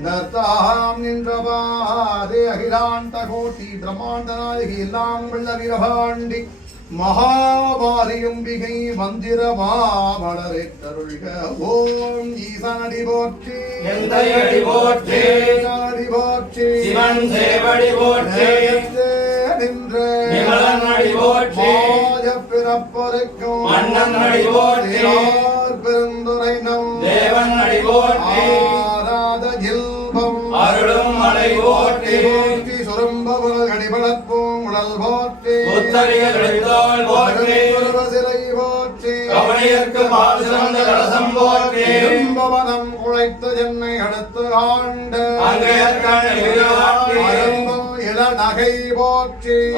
ஆகியவள் பண்டர்த்தாம் நின்றவாதே அகிலாண்ட கோட்டி பிரம்மாண்ட நாயகி எல்லாம் உள்ள வீரபாண்டி மகாபாலியம்பிகை மந்திரமாமலரை தருள்க ஓம் ஈசனடி போற்றி எந்தையடி போற்றி. ஈசனடி போற்றி சிவன் சேவடி போற்றி. நின்ற நிமலன் அடி போற்றி. மாயப் பிறப்பொருக்கும் மன்னன் அடி போற்றி. எடுத்தோள் போற்றி. சிலை போற்றி. கவனியர்க்கு பால் சிறந்த கலசம் போற்றி. குழைத்து என்னை அடுத்து ஆண்ட.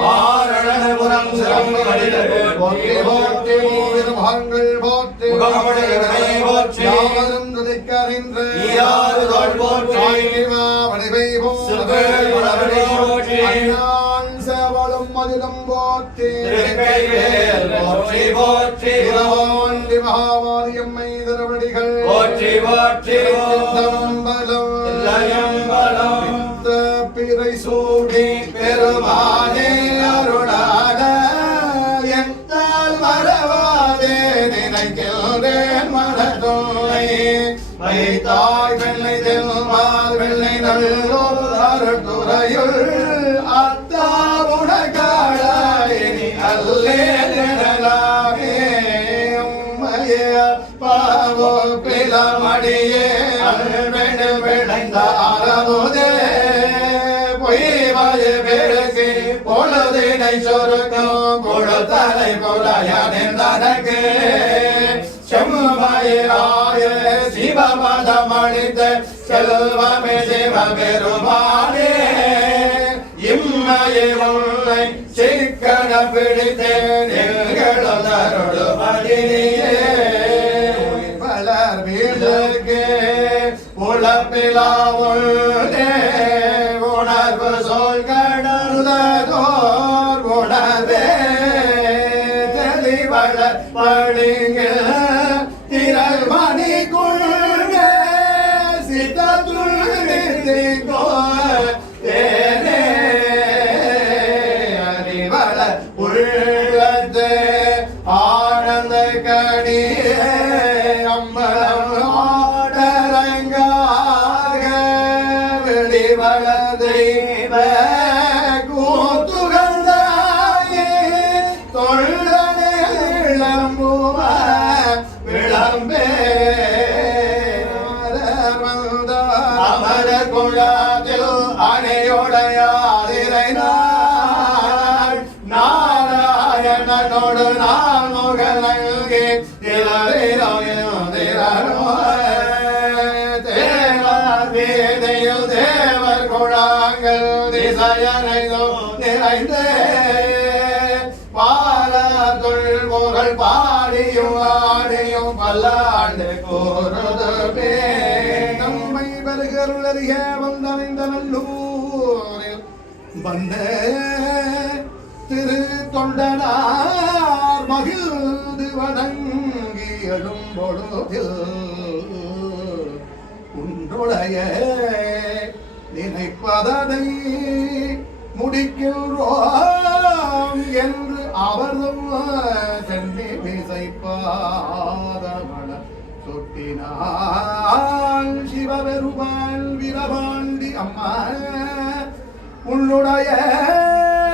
ஆரணபுரம். யாவரும் வடிவை வளவடி போற்றி. சேவலும் மதிலும் போற்றி போற்றி போற்றி இரவாண்டி மகாவாரியம்மை திருவடிகள் போற்றி போற்றி இல்லையம்பலம். இந்த பிறை சூடி பெருமானே அருளாத எந்தால் மறவாதே நினைக்கின்றேன் மனதோய் வைத்தாய் வெள்ளை தெல்மால் வெள்ளை நல்லோர் அருட்டுறையுள் விளைந்தாரமுதே பொய்வாய பேருக்கு பொழுதினை சொருக்கும் கொடுத்தலை புலையனிந்தனக்கு செம்மாயிராய சிவபதம் அளித்த செல்வமே சிவபெருமானே இம்மையை உன்னை சிக்கன பிடித்தேன் எங்களதருளுமதினியே வளர் உழப்பிலா உள்ளே உணர்வு சொல் கடந்ததோர் உணர்வே தெளிவள படுங்க திரள் மணி குழுங்க சித்தத்துள் நிற்கோ திசையனைதோ நிறைந்தே பாலத்துள் புகழ் பாடியும் ஆடியும் பல்லாண்டு கூறுதுமே நம்மை வருகிறறிய வந்தடைந்த நல்லூரில் வந்த திரு தொண்டனார் மகிழ்ந்து வணங்கி எழும்பொழுதில் உன்னுடைய நினைப்பதனை முடிக்கின்றோம் என்று அவரும் சென்னி விசைப்பாதமண சுட்டினான் சிவபெருமான் வீரபாண்டி அம்மா. உன்னுடைய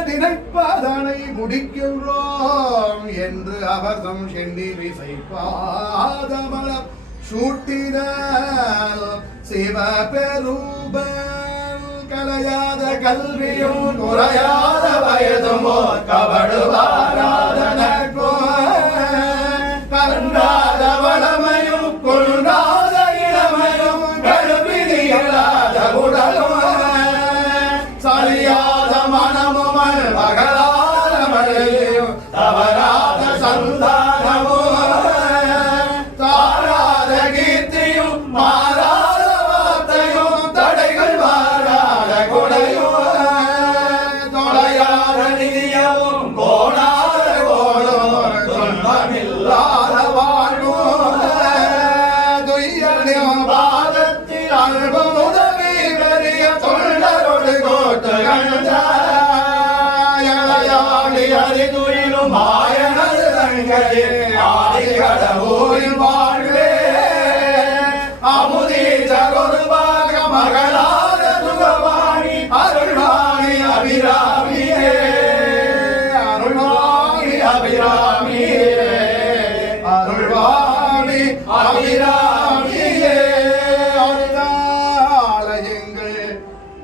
நினைப்பதனை முடிக்கின்றோம் என்று அவசம் சென்னி விசைப்பாதமன சூட்டினால் சிவபெருமான். கலையாத கல்வியும் குறையாத வயதுமோ கபடுவாரா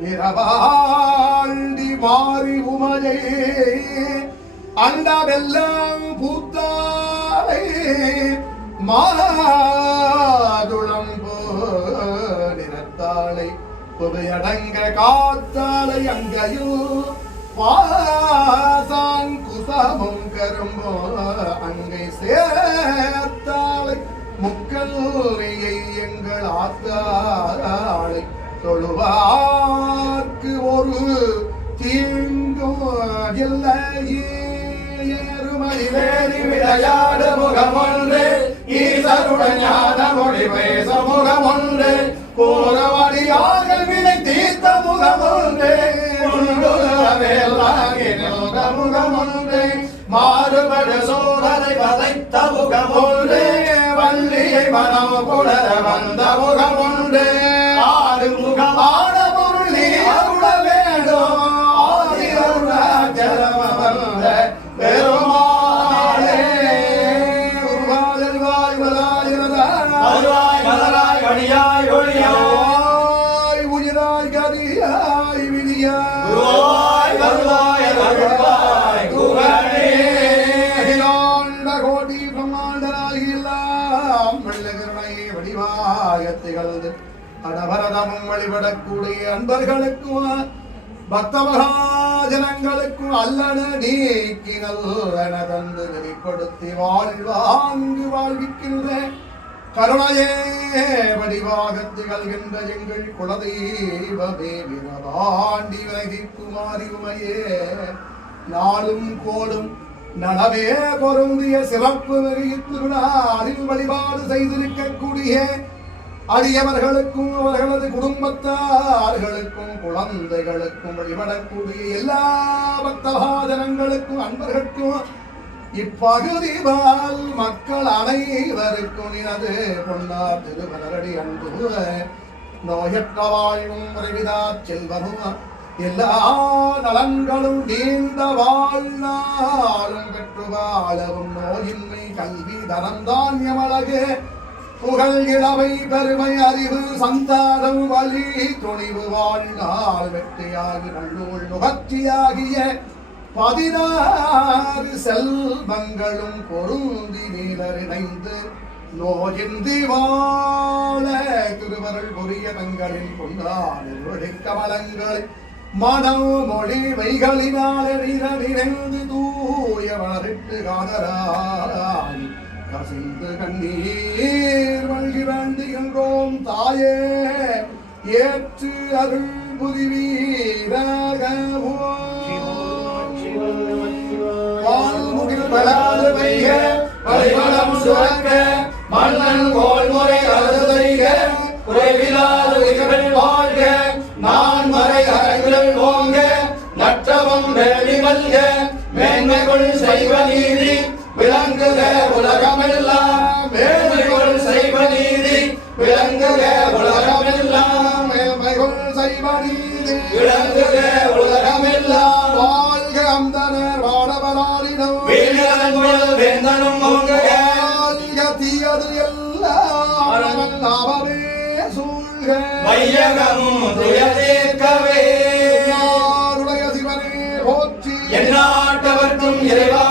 இரவாண்டி மாறி உமதை. அண்டமெல்லாம் பூத்தாய் மாதுளம் நிறத்தாளை புதையடங்க காத்தாளை அங்கையில் பாசாங்குசமும் கரும்போ அங்கை சேர்த்தாளை முக்கல்லையை எங்கள் ஆத்தாளை தொழுவார்க்கு ஒரு தீங்கும் இல்லையே. விளையாடு முகமொன்று ஈசருடன் ஞான மொழி பேச முகமொன்று கோரவடியாக வினை தீர்த்த முகமொன்று முகமொன்று மாறுபட சோதனை வதைத்த முகமொன்று வள்ளியை மனம் குடர வந்த முகமொன்று. அடபரதமும் வழிபடக்கூடிய அன்பர்களுக்கும் பக்தமகாஜனங்களுக்கும் அல்லன நீக்கி நல்லன தந்து வெளிப்படுத்தி வாழ்வாங்கு வாழ்விக்கின்ற கருணையே வடிவாக திகழ்கின்ற எங்கள் குலதெய்வமே விரதாண்டி விலகி குமாரி உமையே நாளும் கோடும் நலவே பொருந்திய சிறப்பு நெறிய அறிவு வழிபாடு செய்திருக்கக்கூடிய அடியவர்களுக்கும் அவர்களது குடும்பத்தார்களுக்கும் குழந்தைகளுக்கும் வழிபடக்கூடிய எல்லா பக்தபாதனங்களுக்கும் அன்பர்களுக்கும் இப்பகுதிவால் மக்கள் அனைவருக்கும் எனது பொன்னார் திருமலரடி அன்பு நோயற்ற வாழ்வும் உறைவிதா செல்வனும் எல்லா நலன்களும் நீண்ட வாழ்நாளும் பெற்று வாழவும் நோயின்மை கல்வி தனம் தானியம் அழகு. புகழ் இளவை பெருமை அறிவு சந்தானம் வலி துணிவு வாழ்நாள் வெற்றியாகி நல்லூர் நுகர்ச்சியாகிய பதினாறு செல்வங்களும் பொருந்தி நீலர் இணைந்து நோயின்றி வாழ திருவருள் புரிய தங்களின் கொண்டாடு கமலங்கள் மனம் மொழி வைகளினாலே நிறநிறைந்து தூய வளரிட்டு காதராய் கசைந்த கண்ணீர் வழி வேண்டுகின்றோம் தாயே. ஏற்று அருள் புரிவீரகவோ வான்முகில் வளாது வைக சுரக்க மன்னன் கோல்முறை அழகு செய்க குறைவிலாத உயிர்கள் வாழ்க நான் மறை அரங்கில் ஓங்க நற்றவம் வேலி மல்க மேன்மைகள் செய்வ நீர் செய்வனீதி விளங்குக உலகமெல்லாம் வாழ்க அந்தனர் வாடவராளிடம் வேந்தனும் வாழ்க தீயது எல்லாம் லாபமே சூழ்க. வையகமும் துயதீர்க்கவே யாருடைய சிவனே போற்றி. எந்நாட்டவர்க்கும் இறைவா